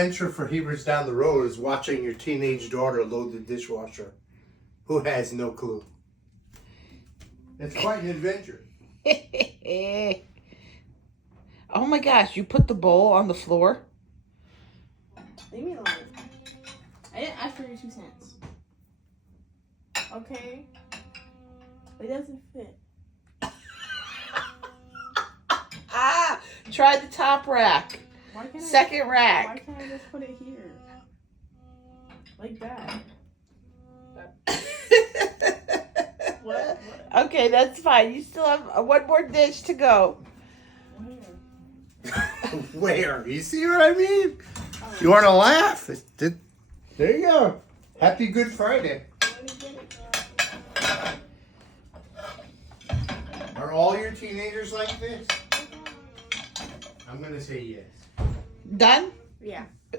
Adventure for Hebrews down the road is watching your teenage daughter load the dishwasher, who has no clue. It's quite an adventure. Oh my gosh, you put the bowl on the floor? Leave me alone. I didn't ask for your 2 cents. Okay? It doesn't fit. Ah! Try the top rack. Why can't Second Why rack. can't I just put it here? Like that. What? Okay, that's fine. You still have one more dish to go. Where? You see what I mean? You want to laugh? There you go. Happy Good Friday. Are all your teenagers like this? I'm going to say yes. Done? Yeah.